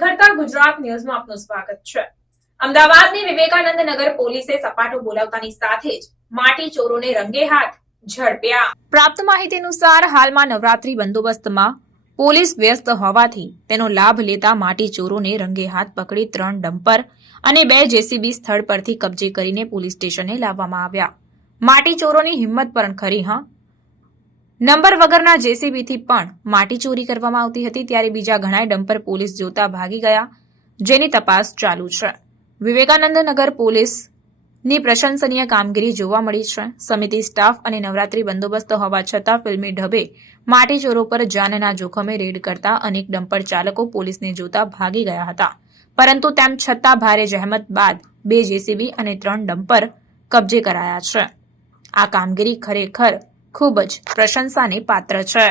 નિખરતા ગુજરાત ન્યૂઝમાં આપનું સ્વાગત છે। અમદાવાદની વિવેકાનંદ નગર પોલીસે સપાટો બોલાવતાની સાથે જ માટી ચોરોને રંગે હાથ ઝડપ્યા। પ્રાપ્ત માહિતી અનુસાર હાલમાં નવરાત્રી બંદોબસ્તમાં પોલીસ વ્યસ્ત હોવાથી તેનો લાભ લેતા માટી ચોરોને રંગે હાથ પકડી 3 ડમ્પર અને 2 જેસીબી સ્થળ પરથી કબજે કરીને પોલીસ સ્ટેશને લાવવામાં આવ્યા। માટી ચોરોની હિંમત પણ ખરી હા। નંબર વગરના જેસીબીથી પણ માટી ચોરી કરવામાં આવતી હતી ત્યારે બીજા ઘણા ડમ્પર પોલીસ જોતા ભાગી ગયા, જેની તપાસ ચાલુ છે। વિવેકાનંદ નગર પોલીસની પ્રશંસનીય કામગીરી જોવા મળી છે। સમિતિ સ્ટાફ અને નવરાત્રી બંદોબસ્ત હોવા છતાં ફિલ્મી ઢબે માટી ચોરો પર જાનના જોખમે રેડ કરતા અનેક ડમ્પર ચાલકો પોલીસને જોતા ભાગી ગયા હતા, પરંતુ તેમ છતાં ભારે જહેમત બાદ 2 જેસીબી અને 3 ડમ્પર કબજે કરાયા છે। આ કામગીરી ખરેખર ખૂબ જ પ્રશંસાને પાત્ર છે।